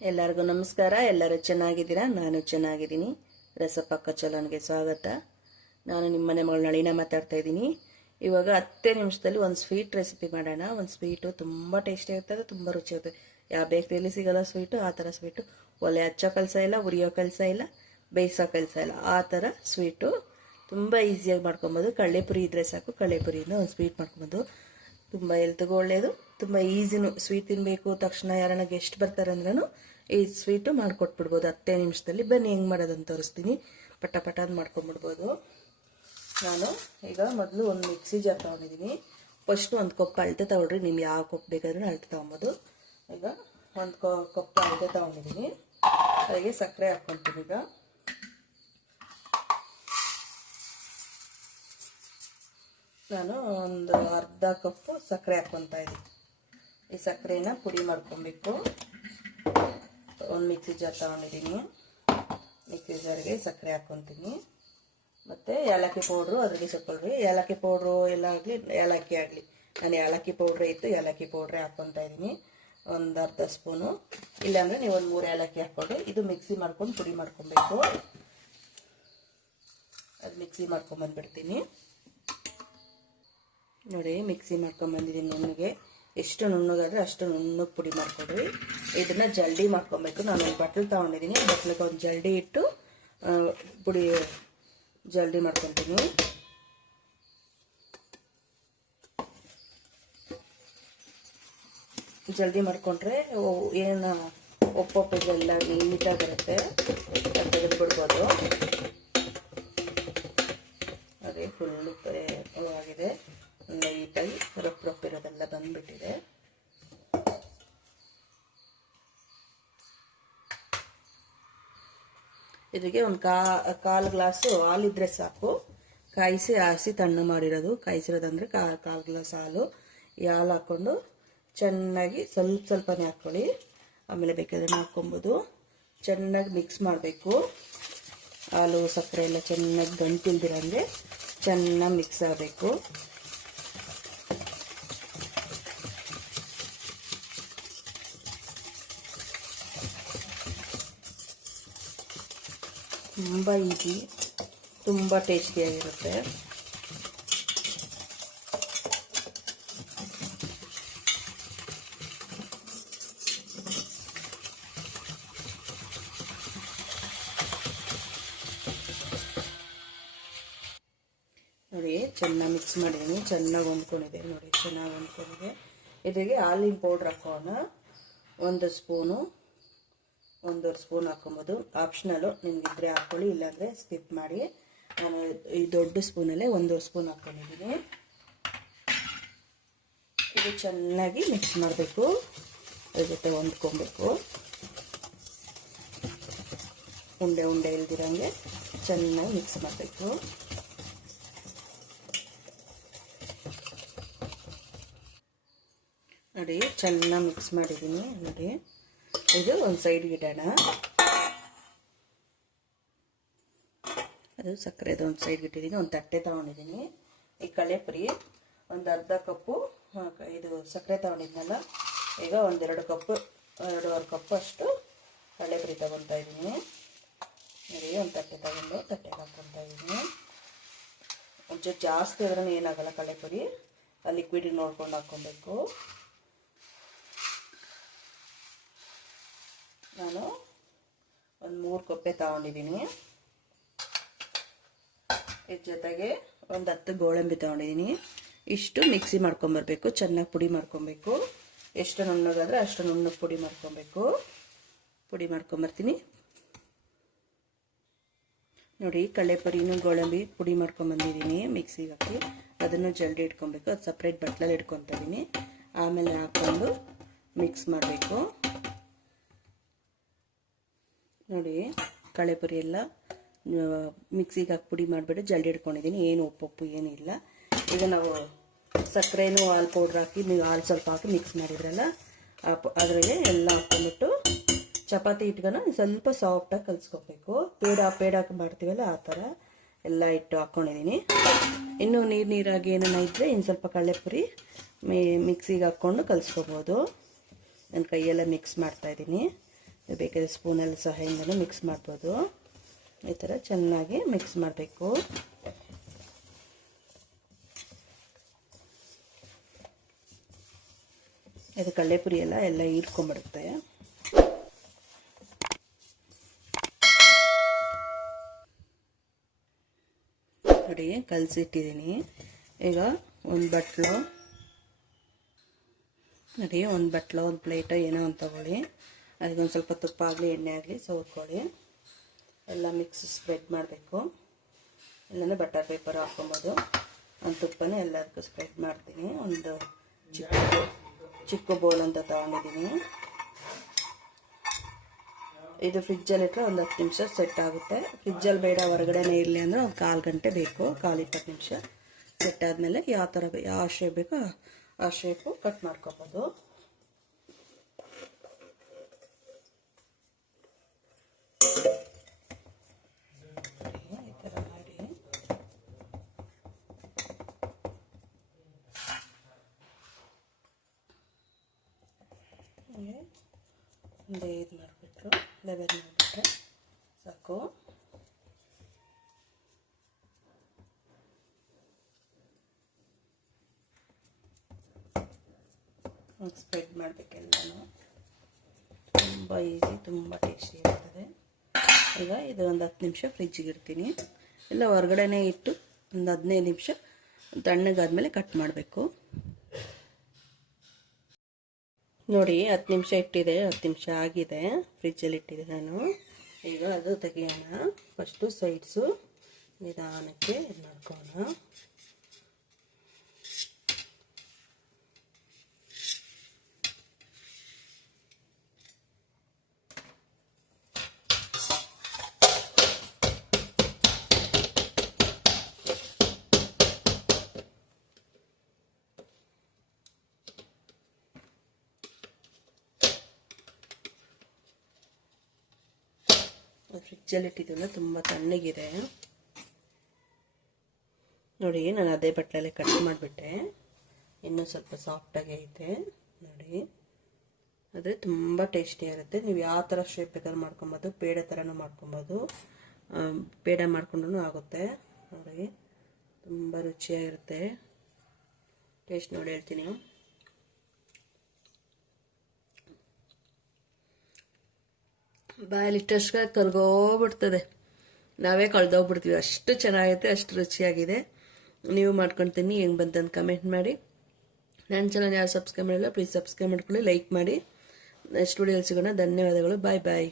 ಎಲ್ಲರಿಗೂ ನಮಸ್ಕಾರ. ಎಲ್ಲರೂ ಚೆನ್ನಾಗಿದ್ದೀರಾ? ನಾನು ಚೆನ್ನಾಗಿದ್ದೀನಿ. ರಸಪಕ್ಕ ಚಲನ್ಗೆ ಸ್ವಾಗತ. ನಾನು ನಿಮ್ಮ ಮನೆ ಮಗಳು ನಳಿನ ಮಾತಾಡ್ತಾ ಇದ್ದೀನಿ. ಇವಾಗ 10 ನಿಮಿಷದಲ್ಲಿ ಒಂದು ಸ್ವೀಟ್ ರೆಸಿಪಿ ಮಾಡೋಣ. ಒಂದು ಸ್ವೀಟು ತುಂಬ ಟೇಸ್ಟಿ ಇರ್ತದೆ, ತುಂಬ ರುಚಿ ಇರ್ತದೆ. ಯಾವ ಬೇಕರಿಯಲ್ಲಿ ಸಿಗಲ್ಲ ಸ್ವೀಟು, ಆ ಥರ ಸ್ವೀಟು. ಒಲೆ ಹಚ್ಚೋ ಕೆಲಸ ಇಲ್ಲ, ಉರಿಯೋ ಕೆಲಸ ಇಲ್ಲ, ಬೇಯಿಸೋ ಕೆಲಸ ಇಲ್ಲ. ಆ ಥರ ಸ್ವೀಟು ತುಂಬ ಈಸಿಯಾಗಿ ಮಾಡ್ಕೊಬೋದು. ಕಡಲೆಪುರಿ ಇದ್ದರೆ ಸಾಕು, ಕಡಲೆಪುರಿಯಿಂದ ಒಂದು ಸ್ವೀಟ್ ಮಾಡ್ಕೊಬೋದು. ತುಂಬ ಹೆಲ್ತ್ಗೂ ಒಳ್ಳೆಯದು, ತುಂಬ ಈಸಿನೂ. ಸ್ವೀಟ್ ತಿನ್ನಬೇಕು ತಕ್ಷಣ ಯಾರನ್ನ ಗೆಸ್ಟ್ ಬರ್ತಾರೆ ಅಂದ್ರೂ ಈ ಸ್ವೀಟು ಮಾಡಿಕೊಟ್ಬಿಡ್ಬೋದು 10 ನಿಮಿಷದಲ್ಲಿ. ಬನ್ನಿ ಹೆಂಗೆ ಮಾಡೋದಂತ ತೋರಿಸ್ತೀನಿ. ಪಟ ಪಟಾದ್ ಮಾಡ್ಕೊಂಬಿಡ್ಬೋದು. ನಾನು ಈಗ ಮೊದಲು ಒಂದು ಮಿಕ್ಸಿ ಜಾರ್ ತೊಗೊಂಡಿದ್ದೀನಿ. ಫಸ್ಟು ಒಂದು ಕಪ್ ಅಳತೆ ತೊಗೊಳ್ರಿ. ನಿಮ್ಗೆ ಯಾವ ಕಪ್ ಬೇಕಾದ್ರೂ ಅಳತೆ ತೊಗೊಬೋದು. ಈಗ ಒಂದು ಕಪ್ ಅಳತೆ ತೊಗೊಂಡಿದ್ದೀನಿ. ಅದಕ್ಕೆ ಸಕ್ಕರೆ ಹಾಕ್ಕೊಳ್ತೀನಿ. ಈಗ ನಾನು ಒಂದು ಅರ್ಧ ಕಪ್ಪು ಸಕ್ಕರೆ ಹಾಕ್ಕೊತಾ ಇದ್ದೀನಿ. ಈ ಸಕ್ಕರೆನ ಪುಡಿ ಮಾಡ್ಕೊಬೇಕು. ಒಂದು ಮಿಕ್ಸಿ ಜಾರ್ ತೊಗೊಂಡಿದ್ದೀನಿ. ಮಿಕ್ಸಿ ಜಾರ್ಗೆ ಸಕ್ಕರೆ ಹಾಕ್ಕೊತೀನಿ. ಮತ್ತು ಏಲಕ್ಕಿ ಪೌಡ್ರು ಅದರಲ್ಲಿ ಸ್ವಲ್ಪಲ್ರಿ. ಏಲಕ್ಕಿ ಪೌಡ್ರು ಎಲ್ಲ ಆಗಲಿ, ಏಲಕ್ಕಿ ಆಗಲಿ, ನಾನು ಏಲಕ್ಕಿ ಪೌಡ್ರೇ ಇತ್ತು, ಏಲಕ್ಕಿ ಪೌಡ್ರೇ ಹಾಕ್ಕೊತಾ ಇದ್ದೀನಿ. ಒಂದು ಅರ್ಧ ಸ್ಪೂನು, ಇಲ್ಲಾಂದರೆ ನೀವು ಒಂದು 3 ಏಲಕ್ಕಿ ಹಾಕ್ಕೊಳ್ರಿ. ಇದು ಮಿಕ್ಸಿ ಮಾಡ್ಕೊಂಡು ಪುಡಿ ಮಾಡ್ಕೊಬೇಕು. ಅದು ಮಿಕ್ಸಿ ಮಾಡ್ಕೊಂಬಂದ್ಬಿಡ್ತೀನಿ. ನೋಡಿ, ಮಿಕ್ಸಿ ಮಾಡ್ಕೊಂಬಂದಿದ್ದೀನಿ. ನುಣ್ಣಗೆ ಎಷ್ಟು ನುಣ್ಣಗಾದರೆ ಅಷ್ಟು ನುಣ್ಣಗೆ ಪುಡಿ ಮಾಡ್ಕೊಡ್ರಿ. ಇದನ್ನು ಜಲ್ಡಿ ಮಾಡ್ಕೊಬೇಕು. ನಾನು ಒಂದು ಬಟ್ಲು ತೊಗೊಂಡಿದ್ದೀನಿ. ಬಟ್ಲಿಗೆ ಒಂದು ಜಲ್ಡಿ ಇಟ್ಟು ಪುಡಿ ಜಲ್ಡಿ ಮಾಡ್ಕೊತೀನಿ. ಜಲ್ದಿ ಮಾಡಿಕೊಂಡ್ರೆ ಏನು ಒಪ್ಪೊಪ್ಪೆಲ್ಲ ನೀಟಾಗಿ ಬರುತ್ತೆ. ತೆಗೆದುಬಿಡ್ಬೋದು. ಅದೇ ಫುಲ್ಲು ಆಗಿದೆ. ಲೈಟಾಗಿ ರೊಪ್ಪ ಇರೋದೆಲ್ಲ ಬಂದ್ಬಿಟ್ಟಿದೆ. ಇದಕ್ಕೆ ಒಂದು ಕಾಲು ಗ್ಲಾಸು ಹಾಲಿದ್ರೆ ಸಾಕು. ಕಾಯಿಸಿ ಹಾಸಿ ತಣ್ಣ ಮಾಡಿರೋದು. ಕಾಯಿಸಿರೋದಂದರೆ ಕಾಲು ಗ್ಲಾಸ್ ಹಾಲು. ಈ ಹಾಲು ಹಾಕ್ಕೊಂಡು ಚೆನ್ನಾಗಿ ಸ್ವಲ್ಪನೇ ಹಾಕ್ಕೊಳ್ಳಿ. ಆಮೇಲೆ ಬೇಕಾದ್ರೆ ಹಾಕ್ಕೊಬೋದು. ಚೆನ್ನಾಗಿ ಮಿಕ್ಸ್ ಮಾಡಬೇಕು. ಹಾಲು ಸಕ್ಕರೆ ಎಲ್ಲ ಚೆನ್ನಾಗಿ ಗಂಟಿಲ್ದಿರಂಗೆ ಚೆನ್ನಾಗಿ ಮಿಕ್ಸ್ ಆಗಬೇಕು. ತುಂಬ ಈಸಿ, ತುಂಬ ಟೇಸ್ಟಿಯಾಗಿರುತ್ತೆ. ನೋಡಿ, ಚೆನ್ನಾಗಿ ಮಿಕ್ಸ್ ಮಾಡಿದ್ದೀನಿ. ಚೆನ್ನಾಗಿ ಹೊಂದ್ಕೊಂಡಿದೆ. ನೋಡಿ, ಚೆನ್ನಾಗಿ ಹೊಂದ್ಕೊಂಡಿದೆ. ಇದಕ್ಕೆ ಹಾಲಿನ ಪೌಡ್ರ್ ಹಾಕೋಣ. 1 ಸ್ಪೂನು, 1.5 ಸ್ಪೂನ್ ಹಾಕೊಬೋದು. ಆಪ್ಷನಲ್ಲು, ನಿಮಗಿದ್ರೆ ಹಾಕ್ಕೊಳ್ಳಿ, ಇಲ್ಲಾಂದರೆ ಸ್ಕಿಪ್ ಮಾಡಿ. ನಾನು ಈ ದೊಡ್ಡ ಸ್ಪೂನಲ್ಲೇ 1.5 ಸ್ಪೂನ್ ಹಾಕ್ಕೊಂಡಿದ್ದೀನಿ. ಇದು ಚೆನ್ನಾಗಿ ಮಿಕ್ಸ್ ಮಾಡಬೇಕು. ಅದ್ರ ಜೊತೆ ಹೊಂದ್ಕೊಬೇಕು. ಉಂಡೆ ಉಂಡೆ ಇಲ್ದಿರಂಗೆ ಚೆನ್ನಾಗಿ ಮಿಕ್ಸ್ ಮಾಡಬೇಕು. ನೋಡಿ, ಚೆನ್ನಾಗಿ ಮಿಕ್ಸ್ ಮಾಡಿದ್ದೀನಿ. ನೋಡಿ, ಇದು ಒಂದು ಸೈಡ್ಗೆ ಇಡೋಣ. ಅದು ಸಕ್ಕರೆದು ಒಂದು ಸೈಡ್ಗೆ ಇಟ್ಟಿದ್ದೀನಿ. ಒಂದು ತಟ್ಟೆ ತೊಗೊಂಡಿದ್ದೀನಿ. ಈ ಕಡಲೆಪುರಿ ಒಂದು ಅರ್ಧ ಕಪ್ಪು ಇದು ಸಕ್ಕರೆ ತೊಗೊಂಡಿದ್ನಲ್ಲ, ಈಗ 1-2 ಕಪ್ಪು, 2.5 ಕಪ್ಪು ಅಷ್ಟು ಕಡಲೆಪುರಿ ತೊಗೊತಾ ಇದ್ದೀನಿ. ನೋಡಿ, ಒಂದು ತಟ್ಟೆ ತೊಗೊಂಡು ತಟ್ಟೆಗೆ ಹಾಕ್ಕೊತಾ ಇದ್ದೀನಿ. ಒಂಚೂರು ಜಾಸ್ತಿ ಆದ್ರೂ ಏನಾಗಲ್ಲ ಕಡಲೆಪುರಿ. ಲಿಕ್ವಿಡ್ ನೋಡ್ಕೊಂಡು ಹಾಕ್ಕೊಬೇಕು. ನಾನು ಒಂದು 3 ಕಪ್ಪೆ ತೊಗೊಂಡಿದ್ದೀನಿ. ಇದ್ರ ಜೊತೆಗೆ ಒಂದು 10 ಗೋಡಂಬಿ ತೊಗೊಂಡಿದ್ದೀನಿ. ಇಷ್ಟು ಮಿಕ್ಸಿ ಮಾಡ್ಕೊಂಬರ್ಬೇಕು. ಚೆನ್ನಾಗಿ ಪುಡಿ ಮಾಡ್ಕೊಬೇಕು. ಎಷ್ಟು ನುಣ್ಣಗಾದರೆ ಅಷ್ಟು ನುಣ್ಣಗೆ ಪುಡಿ ಮಾಡ್ಕೊಬೇಕು. ಪುಡಿ ಮಾಡ್ಕೊಂಬರ್ತೀನಿ. ನೋಡಿ, ಕಡಲೆಪುರಿನೂ ಗೋಡಂಬಿ ಪುಡಿ ಮಾಡ್ಕೊಂಬಂದಿದ್ದೀನಿ. ಮಿಕ್ಸಿಗೆ ಹಾಕಿ ಅದನ್ನು ಜಲ್ದಿ ಇಟ್ಕೊಬೇಕು. ಅದು ಸಪ್ರೇಟ್ ಬಟ್ಲಲ್ಲಿ ಇಟ್ಕೊತಾ ಇದ್ದೀನಿ. ಆಮೇಲೆ ಹಾಕ್ಕೊಂಡು ಮಿಕ್ಸ್ ಮಾಡಬೇಕು. ನೋಡಿ, ಕಡಲೆಪುರಿ ಎಲ್ಲ ಮಿಕ್ಸಿಗೆ ಹಾಕಿ ಪುಡಿ ಮಾಡಿಬಿಟ್ಟು ಜಲ್ದಿ ಇಟ್ಕೊಂಡಿದ್ದೀನಿ. ಏನು ಉಪ್ಪು ಏನಿಲ್ಲ. ಈಗ ನಾವು ಸಕ್ಕರೆನೂ ಹಾಲು ಪೌಡ್ರ್ ಹಾಕಿ, ನೀವು ಹಾಲು ಸ್ವಲ್ಪ ಹಾಕಿ ಮಿಕ್ಸ್ ಮಾಡಿದ್ರಲ್ಲ, ಅದರಲ್ಲಿ ಎಲ್ಲ ಹಾಕ್ಕೊಂಡ್ಬಿಟ್ಟು ಚಪಾತಿ ಹಿಟ್ಗನ ಸ್ವಲ್ಪ ಸಾಫ್ಟಾಗಿ ಕಲಿಸ್ಕೋಬೇಕು. ಪೇಡ ಹಾಕಿ ಮಾಡ್ತೀವಲ್ಲ, ಆ ಥರ ಎಲ್ಲ ಹಿಟ್ಟು ಹಾಕ್ಕೊಂಡಿದ್ದೀನಿ. ಇನ್ನೂ ನೀರಾಗಿ ಏನಾನ ಇದ್ದರೆ ಇನ್ನು ಸ್ವಲ್ಪ ಕಡಲೆಪುರಿ ಮಿಕ್ಸಿಗೆ ಹಾಕ್ಕೊಂಡು ಕಲಿಸ್ಕೋಬೋದು. ನನ್ನ ಕೈಯೆಲ್ಲ ಮಿಕ್ಸ್ ಮಾಡ್ತಾಯಿದ್ದೀನಿ. ಬೇಕಾದ್ರೆ ಸ್ಪೂನಲ್ಲಿ ಸಹಾಯದಿಂದಲೂ ಮಿಕ್ಸ್ ಮಾಡ್ಬೋದು. ಈ ಥರ ಚೆನ್ನಾಗಿ ಮಿಕ್ಸ್ ಮಾಡಬೇಕು. ಇದು ಕಡಲೆಪುರಿ ಎಲ್ಲ ಹೀರ್ಕೊಂಡ್ಬಿಡುತ್ತೆ. ನೋಡಿ ಕಲಸಿಟ್ಟಿದ್ದೀನಿ. ಈಗ ಒಂದು ಬಟ್ಲು ನೋಡಿ, ಒಂದು ಬಟ್ಲು ಒಂದು ಪ್ಲೇಟು ಏನೋ ಒಂದು ತೊಗೊಳ್ಳಿ. ಅದಕ್ಕೊಂದು ಸ್ವಲ್ಪ ತುಪ್ಪ ಆಗಲಿ ಎಣ್ಣೆ ಆಗಲಿ ಸವರ್ಕೊಳ್ಳಿ. ಎಲ್ಲ ಮಿಕ್ಸ್ ಸ್ಪ್ರೆಡ್ ಮಾಡಬೇಕು. ಇಲ್ಲಾಂದರೆ ಬಟರ್ ಪೇಪರ್ ಹಾಕ್ಕೊಬೋದು. ಒಂದು ತುಪ್ಪನೇ ಎಲ್ಲದಕ್ಕೂ ಸ್ಪ್ರೆಡ್ ಮಾಡ್ತೀನಿ. ಒಂದು ಚಿಕ್ಕ ಬೌಲ್ ಅಂತ ತೊಗೊಂಡಿದ್ದೀನಿ. ಇದು ಫ್ರಿಜ್ಜಲ್ಲಿಟ್ಟರೆ ಒಂದು 10 ನಿಮಿಷ ಸೆಟ್ ಆಗುತ್ತೆ. ಫ್ರಿಜ್ಜಲ್ಲಿ ಬೇಡ ಹೊರಗಡೆನೇ ಇರಲಿ ಅಂದರೆ ಒಂದು 1/4 ಗಂಟೆ ಬೇಕು. 15-20 ನಿಮಿಷ ಸೆಟ್ ಆದಮೇಲೆ ಯಾವ ಶೇಪ್ ಬೇಕೋ ಆ ಶೇಪು ಕಟ್ ಮಾಡ್ಕೊಬೋದು. ಈ ಥರ ಮಾಡಿ ಒಂದೇ ಇದು ಮಾಡಿಬಿಟ್ಟು ಲೆವೆಲ್ ಮಾಡಿಬಿಟ್ರೆ ಸಾಕು. ಸ್ಪ್ರೆಡ್ ಮಾಡಬೇಕೆಲ್ಲನೂ. ತುಂಬ ಈಸಿ, ತುಂಬ ಟೇಸ್ಟಿ ಇರ್ತದೆ. ಈಗ ಇದು ಒಂದು 10 ನಿಮಿಷ ಫ್ರಿಜ್ಜಿಗೆ ಇಡ್ತೀನಿ. ಎಲ್ಲ ಹೊರಗಡೆನೇ ಇಟ್ಟು ಒಂದು 15 ನಿಮಿಷ ತಣ್ಣಗಾದ್ಮೇಲೆ ಕಟ್ ಮಾಡಬೇಕು. ನೋಡಿ 10 ನಿಮಿಷ ಇಟ್ಟಿದೆ, 10 ನಿಮಿಷ ಆಗಿದೆ. ಫ್ರಿಜ್ಜಲ್ಲಿ ಇಟ್ಟಿದೆ ನಾನು. ಈಗ ಅದು ತೆಗಿಯೋಣ. ಫಸ್ಟು ಸೈಡ್ಸು ನಿಧಾನಕ್ಕೆ ಇದು ಮಾಡ್ಕೊಳ್ಳೋಣ. ಫ್ರಿಜ್ಜಲ್ಲಿ ಇಟ್ಟಿದ್ದಲ್ಲ ತುಂಬ ತಣ್ಣಗಿದೆ. ನೋಡಿ ನಾನು ಅದೇ ಬಟ್ಲಲ್ಲಿ ಕಟ್ ಮಾಡಿಬಿಟ್ಟೆ. ಇನ್ನೂ ಸ್ವಲ್ಪ ಸಾಫ್ಟಾಗಿ ಐತೆ ನೋಡಿ. ಆದರೆ ತುಂಬ ಟೇಸ್ಟಿಯಾಗಿರುತ್ತೆ. ನೀವು ಯಾವ ಥರ ಶೇಪ್ ಬೇಕಾದ್ರೂ ಮಾಡ್ಕೊಬೋದು. ಪೇಡ ಥರನೂ ಮಾಡ್ಕೊಬೋದು. ಪೇಡ ಮಾಡ್ಕೊಂಡ್ರೂ ಆಗುತ್ತೆ. ನೋಡಿ ತುಂಬ ರುಚಿಯಾಗಿರುತ್ತೆ. ಟೇಸ್ಟ್ ನೋಡಿ ಹೇಳ್ತೀನಿ. ಬಾಯಲ್ಲಿಟ್ಟಷ್ಟು ಕರ್ಗೋಗ್ಬಿಡ್ತದೆ. ನಾವೇ ಕಳೆದೋಗ್ಬಿಡ್ತೀವಿ. ಅಷ್ಟು ಚೆನ್ನಾಗೈತೆ, ಅಷ್ಟು ರುಚಿಯಾಗಿದೆ. ನೀವು ಮಾಡ್ಕೊಳ್ತೀನಿ. ಹೆಂಗೆ ಬಂತಂದು ಕಮೆಂಟ್ ಮಾಡಿ. ನನ್ನ ಚಾನಲ್ ಯಾರು ಸಬ್ಸ್ಕ್ರೈಬ್ ಮಾಡಿಲ್ಲ ಪ್ಲೀಸ್ ಸಬ್ಸ್ಕ್ರೈಬ್ ಮಾಡ್ಕೊಳ್ಳಿ, ಲೈಕ್ ಮಾಡಿ. ನೆಕ್ಸ್ಟ್ ವಿಡಿಯೋಲಿ ಸಿಗೋಣ. ಧನ್ಯವಾದಗಳು. ಬಾಯ್ ಬಾಯ್.